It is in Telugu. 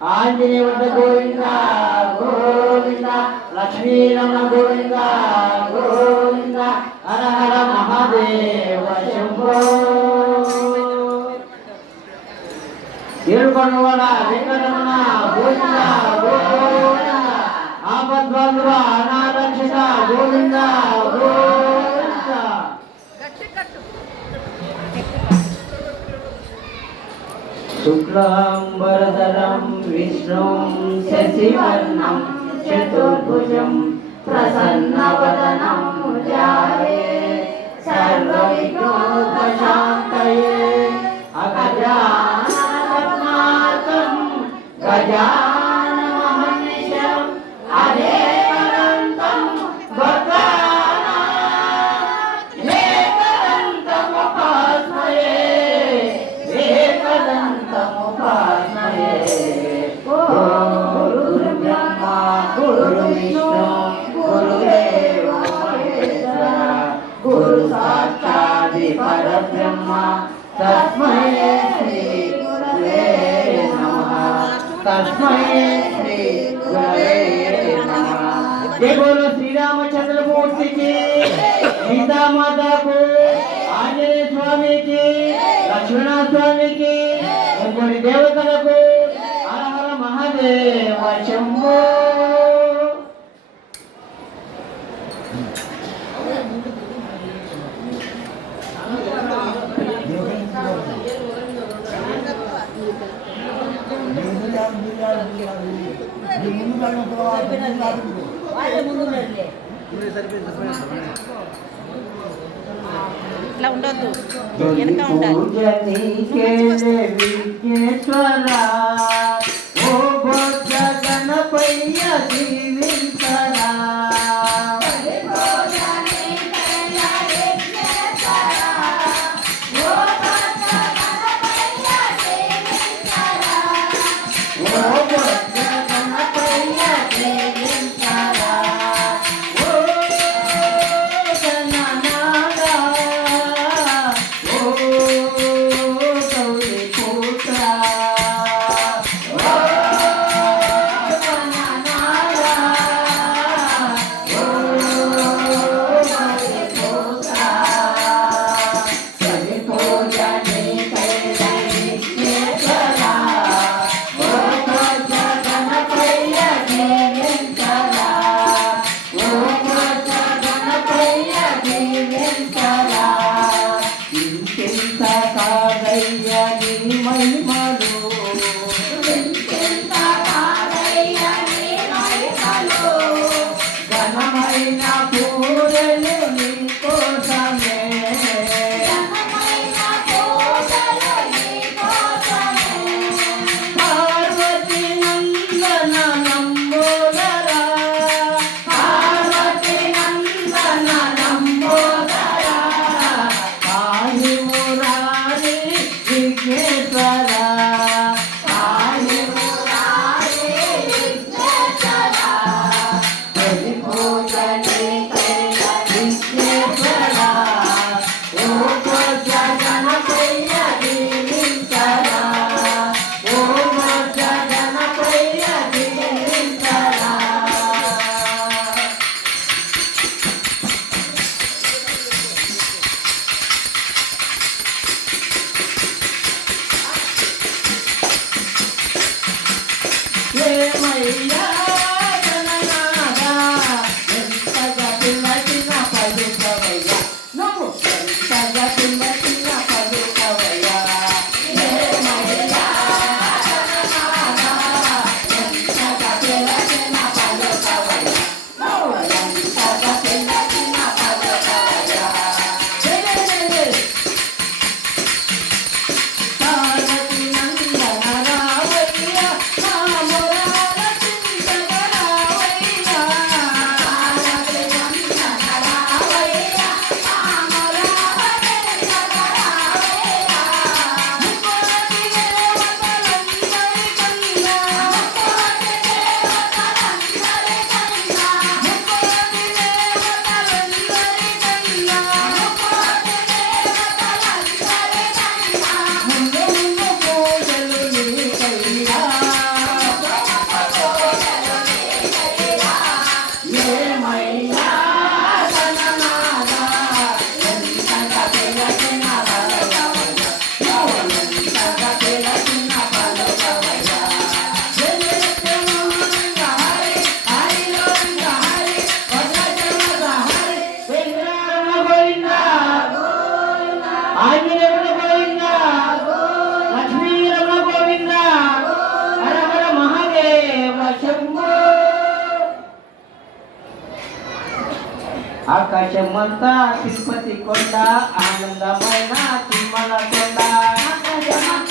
ఆంజనేయ గోవింద గోవింద లక్ష్మీరమణ గోవింద గోవింద హర హర మహాదేవ శంభో ఏడుకొండవాడ వెంకటరమణ గోవింద గోవింద ఆపద్బాంధవ అనారక్షిత గోవింద గోవింద శుక్లాంబరధరం విష్ణుం శశివర్ణం చతుర్భుజం ప్రసన్నవదనం ధ్యాయే సర్వవిఘ్నోపశాంతయే అగజాననపద్మార్కం గజాననమహర్నిశం అనేకదంతం భక్తానాం ఏకదంతం ఉపాస్మయే ఏకదంతం ఉపాస్మయే గురు బ్రహ్మా గురు విష్ణు గురుదేవో మహేశ్వర గురు సాక్షాత్ పరబ్రహ్మ తస్మై శ్రీ గురవే నమః తస్మై శ్రీ గురవే నమః జై బోలో శ్రీరామచంద్రమూర్తికి సీతామాతకు ఆంజనేయ స్వామికి లక్ష్మణ స్వామికి ముగ్గురి దేవతలకు హర హర మహాదేవ శంభో ఇట్లా ఉండొద్దు, వెనక ఉండాలి. విఘ్నేశ్వరా ఓ భద్ర గణపయ్య దీవించరా ఆకాశమంతా తిరుపతి కొండ ఆనందమైన తిరుమల కొండ ఆకాశమంతా